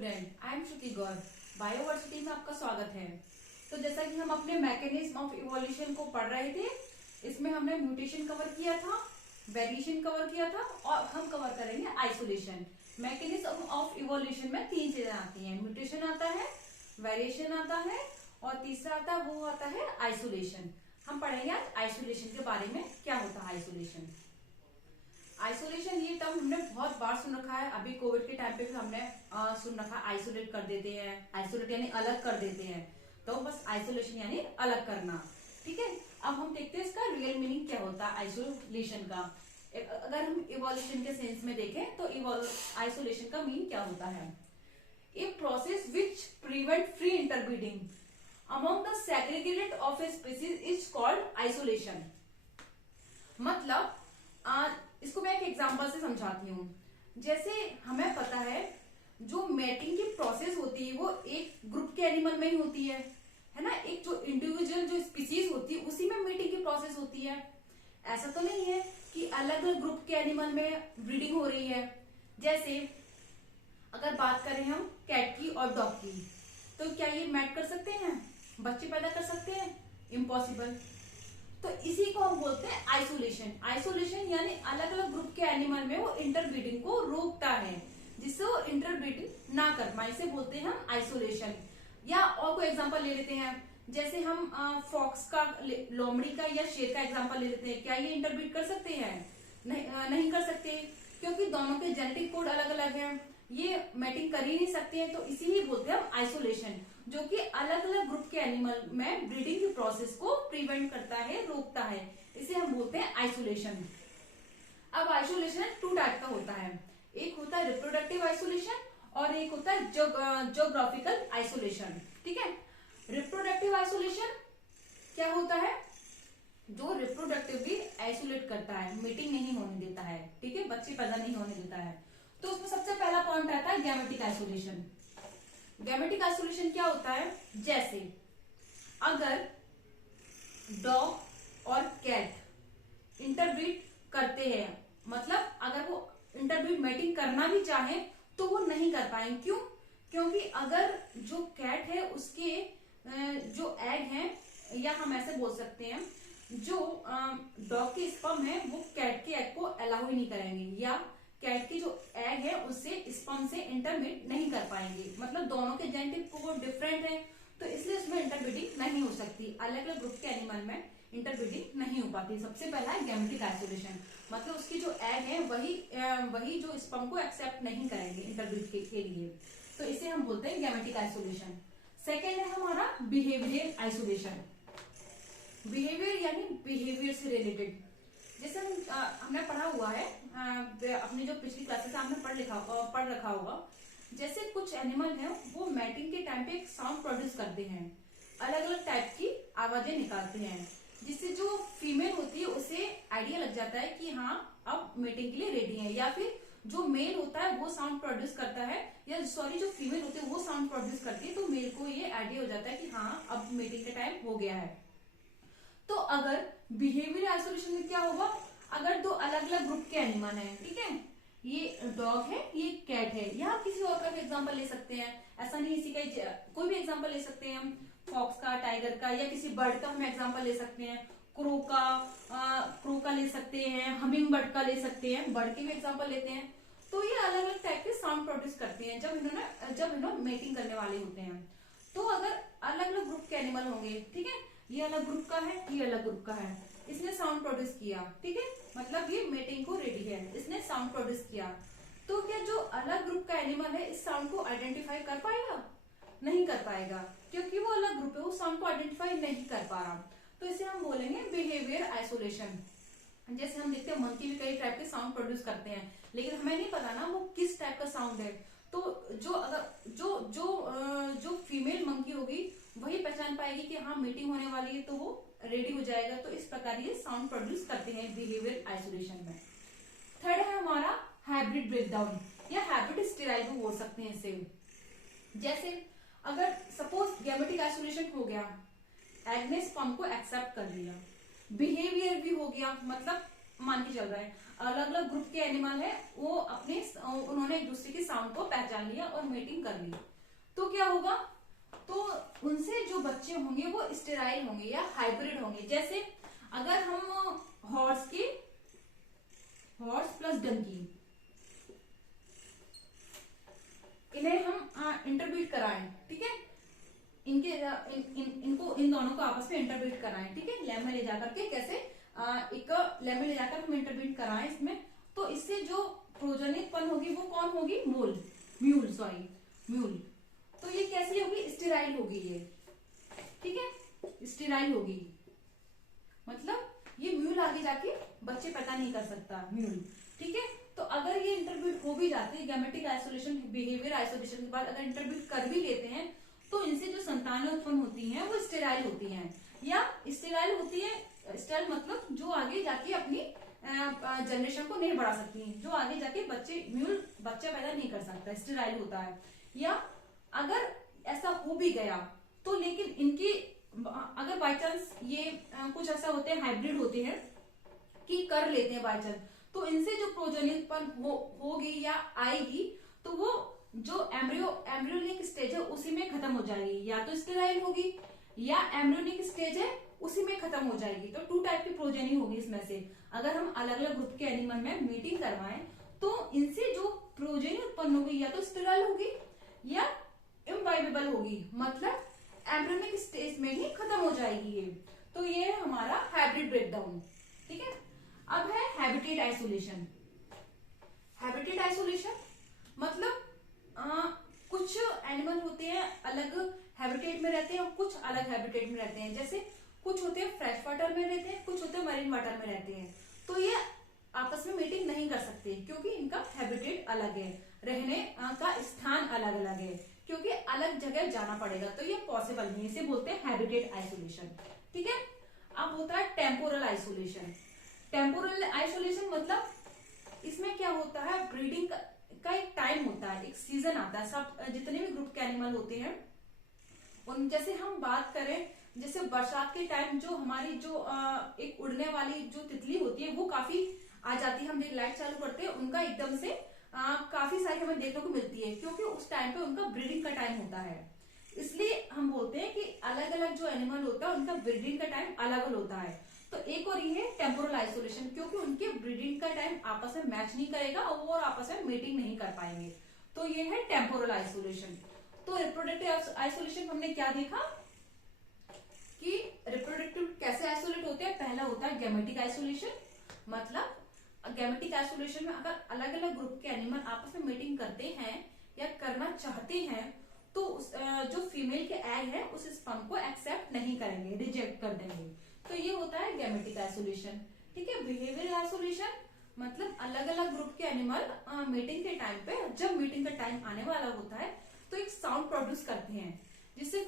Student, I am Shruti Gaur. Bioversity में आपका स्वागत है। तो जैसा कि हम अपने मैकेनिज्म ऑफ इवोल्यूशन को पढ़ रहे थे, इसमें हमने म्यूटेशन कवर किया था, वेरिएशन कवर किया था और हम कवर करेंगे आइसोलेशन। मैकेनिज्म ऑफ इवोल्यूशन में तीन चीजें आती हैं, म्यूटेशन आता है, वेरिएशन आता है और तीसरा आता है वो आता है आइसोलेशन। हम पढ़ेंगे आज आइसोलेशन के बारे में, क्या होता है आइसोलेशन। आइसोलेशन ये टर्म हमने बहुत बार सुन रखा है। अभी कोविड के टाइम पे भी हमने सुन रखा है, आइसोलेट कर देते हैं। आइसोलेट यानी अलग कर देते हैं, तो बस आइसोलेशन यानी अलग करना। ठीक है, अब हम देखते हैं इसका रियल मीनिंग क्या होता है आइसोलेशन का। अगर हम इवोल्यूशन के सेंस में देखें तो आइसोलेशन का मीनिंग क्या होता है। A process which prevent free interbreeding among the segregated of a species is called isolation. मतलब इसको मैं एक एग्जांपल से समझाती हूँ। जैसे हमें पता है जो मेटिंग की प्रोसेस होती है वो एक ग्रुप के एनिमल में ही होती है ना। एक जो इंडिविजुअल जो स्पीसीज होती है उसी में मेटिंग की प्रोसेस होती है। ऐसा तो नहीं है कि अलग अलग ग्रुप के एनिमल में ब्रीडिंग हो रही है। जैसे अगर बात करें हम कैट की और डॉग की, तो क्या ये मैट कर सकते हैं, बच्चे पैदा कर सकते हैं? इम्पॉसिबल। तो इसी को हम बोलते हैं आइसोलेशन। आइसोलेशन यानी अलग अलग ग्रुप के एनिमल में वो इंटरब्रीडिंग को रोकता है, जिससे वो इंटरब्रीडिंग ना कर पाए, इसे बोलते हैं हम आइसोलेशन। या और कोई एग्जांपल ले लेते हैं, जैसे हम फॉक्स का, लोमड़ी का या शेर का एग्जांपल ले लेते हैं। क्या ये इंटरब्रीड कर सकते हैं? नहीं कर सकते, क्योंकि दोनों के जेनेटिक कोड अलग अलग है, ये मैटिंग कर ही नहीं सकते हैं। तो इसीलिए बोलते हैं हम आइसोलेशन, जो कि अलग अलग ग्रुप के एनिमल में ब्रीडिंग की प्रोसेस को प्रिवेंट करता है, रोकता है। इसे हम बोलते हैं आइसोलेशन। अब आइसोलेशन टू टाइप का होता है, एक होता है रिप्रोडक्टिव आइसोलेशन और एक होता है ज्योग्राफिकल आइसोलेशन। ठीक है, रिप्रोडक्टिव आइसोलेशन क्या होता है? जो रिप्रोडक्टिवली आइसोलेट करता है, मीटिंग नहीं होने देता है। ठीक है, बच्चे पैदा नहीं होने देता है। तो उसमें सबसे पहला पॉइंट आता है गैमेटिक आइसोलेशन। गैमेटिक आइसोलेशन क्या होता है? जैसे अगर डॉग और कैट इंटरब्रीड करते हैं, मतलब अगर वो इंटरब्रीड मैटिंग करना भी चाहे तो वो नहीं कर पाएंगे। क्यों? क्योंकि अगर जो कैट है उसके जो एग हैं, या हम ऐसे बोल सकते हैं जो डॉग के स्पर्म है वो कैट के एग को अलाउ ही नहीं करेंगे, या कैट के जो एग है उससे स्पर्म से इंटरमीट नहीं कर पाएंगे। मतलब दोनों के जेनेटिक कोड डिफरेंट है, तो इसलिए उसमें इंटरब्रीडिंग नहीं हो सकती। अलग अलग ग्रुप के एनिमल में इंटरब्रीडिंग नहीं हो पाती। सबसे पहला है गैमेटिक आइसोलेशन, मतलब उसकी जो एग है वही जो स्पर्म को एक्सेप्ट नहीं करेंगे इंटरब्रीड के लिए, तो इसे हम बोलते हैं गैमेटिक आइसोलेशन। सेकेंड है हमारा बिहेवियरल आइसोलेशन। बिहेवियर यानी बिहेवियर से रिलेटेड, जैसे हमने पढ़ा हुआ है अपनी जो पिछली क्लासेस हमने पढ़ रखा होगा। जैसे कुछ एनिमल हैं वो मैटिंग के टाइम पे एक साउंड प्रोड्यूस करते हैं, अलग अलग टाइप की आवाजें निकालते हैं, जिससे जो फीमेल होती है उसे आइडिया लग जाता है कि हाँ अब मीटिंग के लिए रेडी है। या फिर जो मेल होता है वो साउंड प्रोड्यूस करता है, या सॉरी जो फीमेल होती है वो साउंड प्रोड्यूस करती है, तो मेल को ये आइडिया हो जाता है कि हाँ अब मीटिंग का टाइम हो गया है। तो अगर बिहेवियर आइसोलेशन में क्या होगा, अगर दो अलग अलग ग्रुप के एनिमल हैं, ठीक है, ये डॉग है ये कैट है, या किसी और का एग्जांपल ले सकते हैं, ऐसा नहीं इसी का कोई भी एग्जांपल ले सकते हैं हम, फॉक्स का, टाइगर का, या किसी बर्ड का हम एग्जांपल ले सकते हैं, क्रो का ले सकते हैं, हमिंग बर्ड का ले सकते हैं, बर्ड के भी एग्जाम्पल लेते हैं। तो ये अलग अलग टाइप के साउंड प्रोड्यूस करते हैं जब इन्होंने मेटिंग करने वाले होते हैं। तो अगर अलग अलग ग्रुप के एनिमल होंगे, ठीक है, ये अलग ग्रुप का है, ये अलग ग्रुप का है, इसने साउंड प्रोड्यूस किया, ठीक है, मतलब ये मेटिंग को रेडी है, इसने साउंड प्रोड्यूस किया। तो क्या जो अलग ग्रुप का एनिमल है इस साउंड को आइडेंटिफाई कर पाएगा? नहीं कर पाएगा, क्योंकि वो अलग ग्रुप है, वो साउंड को आइडेंटिफाई नहीं कर पा रहा। तो इसे हम बोलेंगे बिहेवियर आइसोलेशन। जैसे हम देखते हैं मंकी भी कई टाइप के साउंड प्रोड्यूस करते हैं, लेकिन हमें नहीं पता ना वो किस टाइप का साउंड है। तो जो फीमेल मंकी होगी वही पहचान पाएगी कि हाँ मीटिंग होने वाली है, तो वो रेडी हो जाएगा। तो इस प्रकार ये साउंड प्रोड्यूस करते हैं बिहेवियर आइसोलेशन में। थर्ड है हमारा हाइब्रिड ब्रेकडाउन, या हाइब्रिड स्टेराइल भी बोल सकते हैं इसे। जैसे अगर सपोज गैमेटिक आइसोलेशन हो गया, एग ने स्पर्म को एक्सेप्ट कर लिया, बिहेवियर भी हो गया, मतलब मान के चल रहे हैं, अलग अलग ग्रुप के एनिमल है, वो अपने उन्होंने एक दूसरे के साउंड को पहचान लिया और मेटिंग कर ली, तो क्या होगा, तो उनसे जो बच्चे होंगे वो स्टेराइल होंगे या हाइब्रिड होंगे। जैसे अगर हम हॉर्स प्लस डंकी, इन्हें हम इंटरब्रीड कराएं, ठीक है, इनको इन दोनों को आपस में इंटरब्रीड कराएं, ठीक है, लैब में ले जाकर के, कैसे एक लैब में ले जाकर हम इंटरब्रीड कराएं इसमें, तो इससे जो प्रोजनी उत्पन्न होगी वो कौन होगी, म्यूल। तो ये कैसी होगी, स्टेराइल होगी ये, ठीक है, स्टेराइल होगी, मतलब ये म्यूल आगे जाके बच्चे पैदा नहीं कर सकता, म्यूल, ठीक है। तो अगर ये इंटरब्रीड हो भी जाते हैं, गैमेटिक आइसोलेशन, बिहेवियर आइसोलेशन के बाद अगर इंटरब्रीड कर भी लेते हैं, तो इनसे जो संतानें उत्पन्न होती हैं वो स्टेराइल होती हैं, या स्टेराइल होती है, स्टेराइल मतलब जो आगे जाके अपनी जनरेशन को नहीं बढ़ा सकती हैं, जो आगे जाके म्यूल बच्चा पैदा नहीं कर सकता, स्टेराइल होता है। या अगर ऐसा हो भी गया तो लेकिन इनकी अगर बाई चांस ये कुछ ऐसा होते हैं, हाइब्रिड होते हैं कि कर लेते हैं बाई चांस, तो इनसे जो प्रोजनी उत्पन्न होगी या आएगी, तो वो जो एम्ब्रियोनिक स्टेज है उसी में खत्म हो जाएगी, या तो स्टेराइल होगी या एम्ब्रियोनिक स्टेज है उसी में खत्म हो जाएगी। तो 2 टाइप की प्रोजेनी होगी इसमें से। अगर हम अलग अलग ग्रुप के एनिमल में मीटिंग करवाएं तो इनसे जो प्रोजेनी उत्पन्न होगी या तो स्टेराइल होगी या इम्बाइबेबल होगी, मतलब एम्ब्रियोनिक स्टेज में ही खत्म हो जाएगी ये। तो ये है हमारा हाइब्रिड ब्रेकडाउन, ठीक है। अब है हैबिटेट आइसोलेशन। हैबिटेट आइसोलेशन मतलब कुछ एनिमल होते हैं अलग हैबिटेट में रहते हैं और कुछ अलग हैबिटेट में रहते हैं। जैसे कुछ होते हैं फ्रेश वाटर में रहते हैं, कुछ होते हैं मरीन वाटर में रहते हैं। तो ये आपस में मीटिंग नहीं कर सकते क्योंकि इनका हैबिटेट अलग है, रहने का स्थान अलग अलग है, क्योंकि अलग जगह जाना पड़ेगा, तो ये पॉसिबल नहीं। इसे बोलते हैं हैबिटेट आइसोलेशन, ठीक है। अब होता है टेम्पोरल आइसोलेशन। टेम्पोरल आइसोलेशन मतलब इसमें क्या होता है, ब्रीडिंग का एक टाइम होता है, एक सीजन आता है। सब जितने भी ग्रुप के एनिमल होते हैं उन, जैसे हम बात करें, जैसे बरसात के टाइम जो हमारी जो एक उड़ने वाली जो तितली होती है वो काफी आ जाती है, हम एक लाइट चालू करते हैं, उनका एकदम से काफी सारी हमें देखने को मिलती है, क्योंकि उस टाइम पे उनका ब्रीडिंग का टाइम होता है। इसलिए हम बोलते हैं कि अलग अलग जो एनिमल होता है उनका ब्रीडिंग का टाइम अलग अलग होता है। तो एक और ये है टेम्पोरल आइसोलेशन, क्योंकि उनके ब्रीडिंग का टाइम आपस में मैच नहीं करेगा और वो आपस में मीटिंग नहीं कर पाएंगे। तो ये है टेम्पोरल आइसोलेशन। तो रिप्रोडक्टिव आइसोलेशन हमने क्या देखा कि रिप्रोडक्टिव कैसे आइसोलेट होते हैं। पहला होता है गैमेटिक आइसोलेशन, मतलब गैमेटिक आइसोलेशन में अगर अलग अलग ग्रुप के एनिमल आपस में मीटिंग करते हैं या करना चाहते हैं तो जो फीमेल के एग है उस स्पर्म को एक्सेप्ट नहीं करेंगे, रिजेक्ट कर देंगे। तो ये होता है गैमेटिक आइसोलेशन, ठीक है। बिहेवियर आइसोलेशन मतलब अलग अलग ग्रुप के एनिमल मीटिंग के टाइम पे, जब मीटिंग का टाइम आने वाला होता है तो एक साउंड प्रोड्यूस करते हैं, जिससे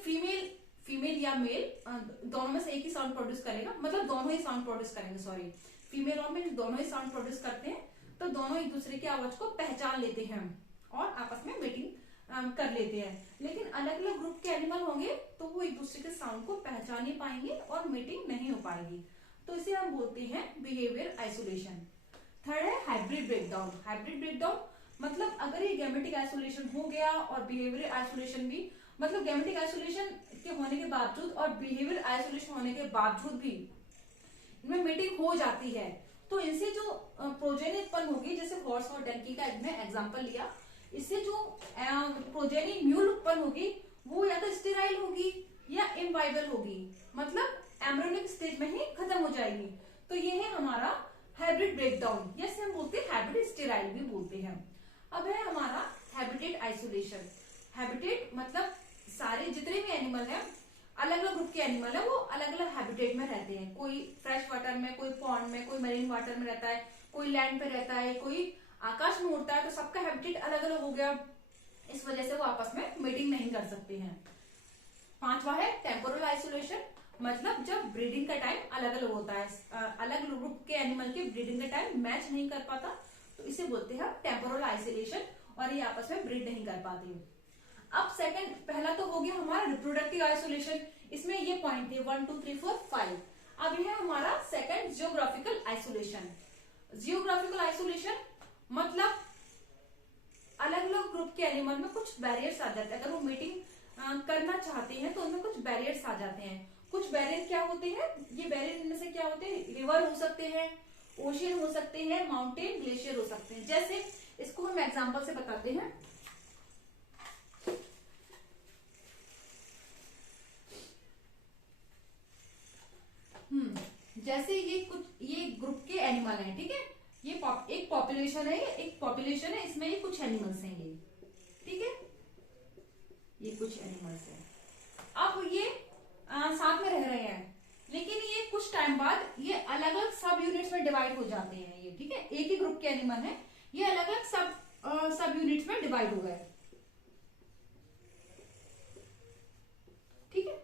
फीमेल या मेल दोनों में से एक ही साउंड प्रोड्यूस करेगा, मतलब दोनों ही साउंड प्रोड्यूस करेंगे, सॉरी, फीमेल और मेल दोनों ही साउंड प्रोड्यूस करते हैं। तो दोनों एक दूसरे की आवाज को पहचान लेते हैं और आपस में मीटिंग कर लेते हैं। लेकिन अलग अलग ग्रुप के एनिमल होंगे तो वो एक दूसरे के साउंड को पहचान नहीं पाएंगे और मीटिंग नहीं हो पाएगी, तो इसे हम बोलते हैं बिहेवियर आइसोलेशन। थर्ड है हाइब्रिड ब्रेकडाउन। हाइब्रिड ब्रेकडाउन मतलब अगर ये गैमेटिक आइसोलेशन हो गया और बिहेवियर आइसोलेशन भी, मतलब गैमेटिक आइसोलेशन के होने के बावजूद और बिहेवियर आइसोलेशन होने के बावजूद भी इनमें मीटिंग हो जाती है, तो इनसे जो प्रोजेनी उत्पन्न होगी, जैसे हॉर्स और डंकी का मैं एग्जांपल लिया, इससे जो प्रोजेनी म्यूल उत्पन्न होगी वो या तो स्टेराइल होगी या इम्बाइबल होगी, मतलब एम्ब्रियोनिक स्टेज में ही खत्म हो जाएगी। तो ये है हमारा हाइब्रिड ब्रेकडाउन, जैसे हम बोलते हैं हाइब्रिड स्टेराइल भी बोलते हैं। अब है हमारा हैबिटेट आइसोलेशन। हैबिटेट मतलब सारे जितने भी एनिमल हैं, अलग अलग ग्रुप के एनिमल है, वो अलग अलग हैबिटेट में रहते हैं। कोई फ्रेश वाटर में, कोई पॉन्ड में, कोई मरीन वाटर में रहता है, कोई लैंड पे रहता है, कोई आकाश में उड़ता है, तो सबका हैबिटेट अलग अलग हो गया, इस वजह से वो आपस में मीटिंग नहीं कर सकते हैं। पांचवा है टेम्पोरल आइसोलेशन, मतलब जब ब्रीडिंग का टाइम अलग अलग होता है, अलग ग्रुप के एनिमल के ब्रीडिंग का टाइम मैच नहीं कर पाता, तो इसे बोलते हैं टेम्पोरल आइसोलेशन, और ये आपस में ब्रीड नहीं कर पाते। अब सेकंड, पहला तो हो गया हमारा रिप्रोडक्टिव आइसोलेशन, इसमें ये पॉइंट थे 1 2 3 4 5। अब यह हमारा second geographical isolation. Geographical isolation मतलब अलग अलग ग्रुप के एनिमल में कुछ बैरियर्स आ जाते हैं। अगर वो मीटिंग करना चाहते हैं तो उनमें कुछ बैरियर्स आ जाते हैं। कुछ बैरियर क्या होते हैं, ये बैरियर इनमें से क्या होते हैं, रिवर हो सकते हैं, ओशियन हो सकते हैं, माउंटेन, ग्लेशियर हो सकते हैं। जैसे इसको हम एग्जांपल से बताते हैं। जैसे ये ग्रुप के एनिमल हैं, ठीक है, ये एक पॉपुलेशन है, एक पॉपुलेशन है, इसमें ये कुछ एनिमल्स हैं, ये ठीक है, ये कुछ एनिमल्स हैं। अब ये साथ में रह रहे हैं, लेकिन ये कुछ टाइम बाद ये अलग अलग सब यूनिट्स में डिवाइड हो जाते हैं, ये ठीक है, एक ही ग्रुप के एनिमल है, ये अलग अलग सब यूनिट्स में डिवाइड हो गए, ठीक है,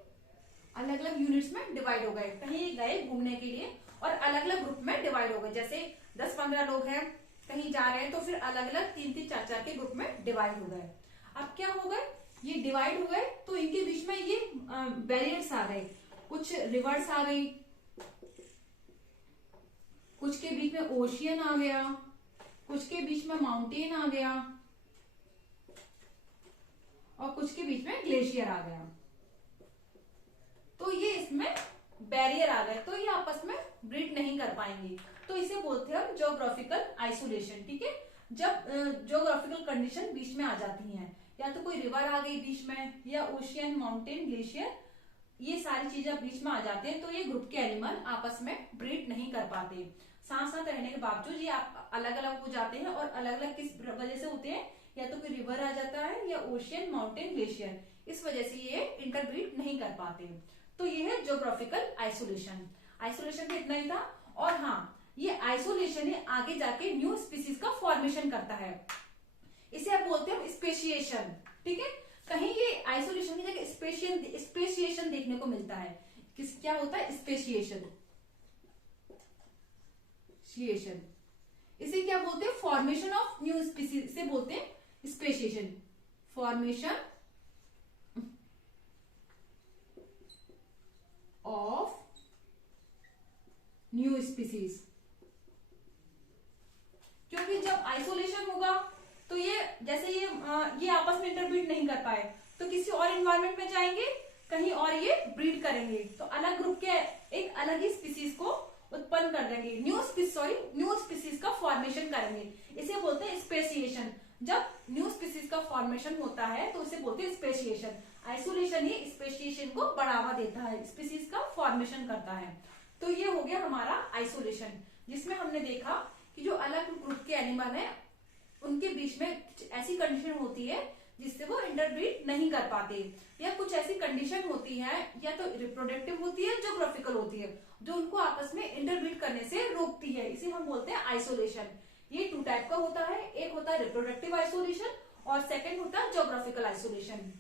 अलग अलग यूनिट्स में डिवाइड हो गए, कहीं गए घूमने के लिए और अलग अलग ग्रुप में डिवाइड हो गए। जैसे 10-15 लोग हैं, कहीं जा रहे हैं, तो फिर अलग अलग 3-3 4-4 के ग्रुप में डिवाइड हो गए। अब क्या हो गए, ये डिवाइड हो गए तो इनके बीच में ये बैरियर्स आ गए, कुछ रिवर्स आ गई, कुछ के बीच में ओशियन आ गया, कुछ के बीच में माउंटेन आ गया और कुछ के बीच में ग्लेशियर आ गया। तो ये इसमें बैरियर आ गए, तो ये आपस में ब्रीड नहीं कर पाएंगे, तो इसे बोलते हैं हम ज्योग्राफिकल आइसोलेशन, ठीक है। जब ज्योग्राफिकल कंडीशन बीच में आ जाती हैं, या तो कोई रिवर आ गई बीच में, या ओशियन, माउंटेन, ग्लेशियर, ये सारी चीजें बीच में आ जाते हैं, तो ये ग्रुप के एनिमल आपस में ब्रीड नहीं कर पाते। साथ साथ रहने के बावजूद ये आप अलग अलग हो जाते हैं, और अलग अलग किस वजह से होते हैं, या तो कोई रिवर आ जाता है, या ओशियन, माउंटेन, ग्लेशियर, इस वजह से ये इंटरब्रीड नहीं कर पाते। तो ये है ज्योग्राफिकल आइसोलेशन। आइसोलेशन तो इतना ही था। और हाँ, ये आइसोलेशन ही आगे जाके न्यू स्पीसीज का फॉर्मेशन करता है, इसे आप बोलते हैं स्पेशिएशन, ठीक है। कहीं ये आइसोलेशन की जगह स्पेशिएशन देखने को मिलता है। क्या होता है स्पेशिएशन, इसे क्या बोलते हैं, फॉर्मेशन ऑफ न्यू स्पीसीज से बोलते हैं speciation, formation of new species. क्योंकि जब आइसोलेशन होगा तो ये जैसे ये आपस में इंटरब्रीड नहीं कर पाए, तो किसी और एनवायरनमेंट में जाएंगे, कहीं और ये ब्रीड करेंगे, तो अलग ग्रुप के एक अलग ही स्पीसीज को उत्पन्न कर देंगे, न्यू स्पीसीज का फॉर्मेशन करेंगे, इसे बोलते हैं स्पेशिएशन। जब न्यू स्पीसीज का फॉर्मेशन होता है तो उसे बोलते हैं स्पेशिएशन। आइसोलेशन ही स्पेशिएशन को बढ़ावा देता है, स्पीसीज का फॉर्मेशन करता है। तो ये हो गया हमारा आइसोलेशन, जिसमें हमने देखा कि जो अलग ग्रुप के एनिमल है उनके बीच में ऐसी कंडीशन होती है जिससे वो इंटरब्रीड नहीं कर पाते, या कुछ ऐसी कंडीशन होती है, या तो रिप्रोडक्टिव होती है, ज्योग्राफिकल होती है, जो उनको आपस में इंटरब्रीड करने से रोकती है, इसे हम बोलते हैं आइसोलेशन। ये 2 टाइप का होता है, एक होता है रिप्रोडक्टिव आइसोलेशन और सेकंड होता है ज्योग्राफिकल आइसोलेशन।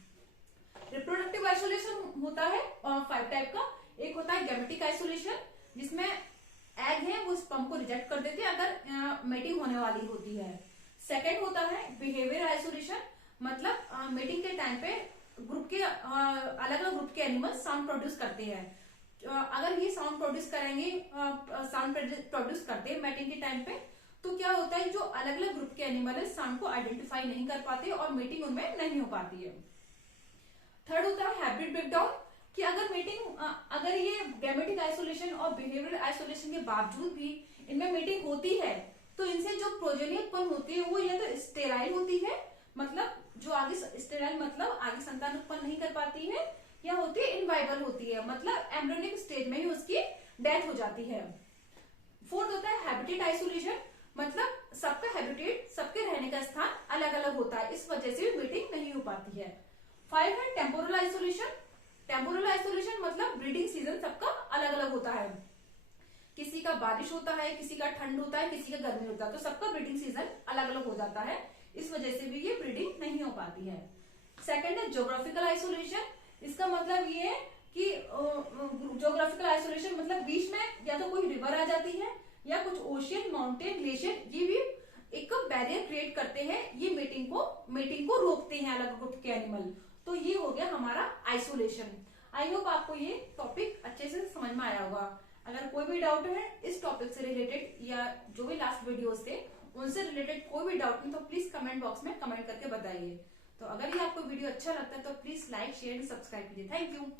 रिप्रोडक्टिव आइसोलेशन होता है 5 टाइप का। एक होता है गैमेटिक आइसोलेशन, जिसमें एग है वो स्पर्म को रिजेक्ट कर देते हैं अगर मेटिंग होने वाली होती है। सेकंड होता है बिहेवियर आइसोलेशन, मतलब मीटिंग के टाइम पे ग्रुप के अलग अलग ग्रुप के एनिमल साउंड प्रोड्यूस करते हैं, अगर ये साउंड प्रोड्यूस करेंगे, साउंड प्रोड्यूस करते हैं मीटिंग के टाइम पे, तो क्या होता है जो अलग अलग ग्रुप के एनिमल है साउंड को आइडेंटिफाई नहीं कर पाते और मीटिंग उनमें नहीं हो पाती है। थर्ड होता है हैबिट ब्रेकडाउन, कि अगर ये गैमेटिक आइसोलेशन और बिहेवियरल आइसोलेशन के बावजूद भी इनमें मीटिंग होती है, तो इनसे जो प्रोजेनी उत्पन्न होती है वो या तो स्टेराइल होती है, मतलब जो आगे स्टेराइल मतलब आगे संतान उत्पन्न नहीं कर पाती है, या होती है इनवाइबल होती है, मतलब एम्ब्रियोनिक स्टेज में ही उसकी डेथ हो जाती है। फोर्थ होता है हैबिटेट आइसोलेशन, मतलब सबका हैबिटेट, सबके रहने का स्थान अलग अलग होता है, इस वजह से मीटिंग नहीं हो पाती है। 5 है टेम्पोरल आइसोलेशन। टेम्पोरल आइसोलेशन मतलब ब्रीडिंग सीजन सबका अलग अलग होता है, किसी का बारिश होता है, किसी का ठंड होता है, किसी का गर्मी होता है, तो सबका ब्रीडिंग सीजन अलग अलग हो जाता है, इस वजह से भी ये ब्रीडिंग नहीं हो पाती है। सेकंड है ज्योग्राफिकल आइसोलेशन, इसका मतलब ये है कि ज्योग्राफिकल आइसोलेशन मतलब बीच में या तो कोई रिवर आ जाती है, या कुछ ओशियन, माउंटेन, ग्लेशियर, ये भी एक बैरियर क्रिएट करते हैं, ये मीटिंग को रोकते हैं अलग ग्रुप के एनिमल। तो ये हो गया हमारा आइसोलेशन। आई होप आपको ये टॉपिक अच्छे से समझ में आया होगा। अगर कोई भी डाउट है इस टॉपिक से रिलेटेड या जो भी लास्ट वीडियोस थे उनसे रिलेटेड कोई भी डाउट नहीं तो प्लीज कमेंट बॉक्स में कमेंट करके बताइए। तो अगर ये आपको वीडियो अच्छा लगता है तो प्लीज लाइक शेयर सब्सक्राइब कीजिए। Thank you.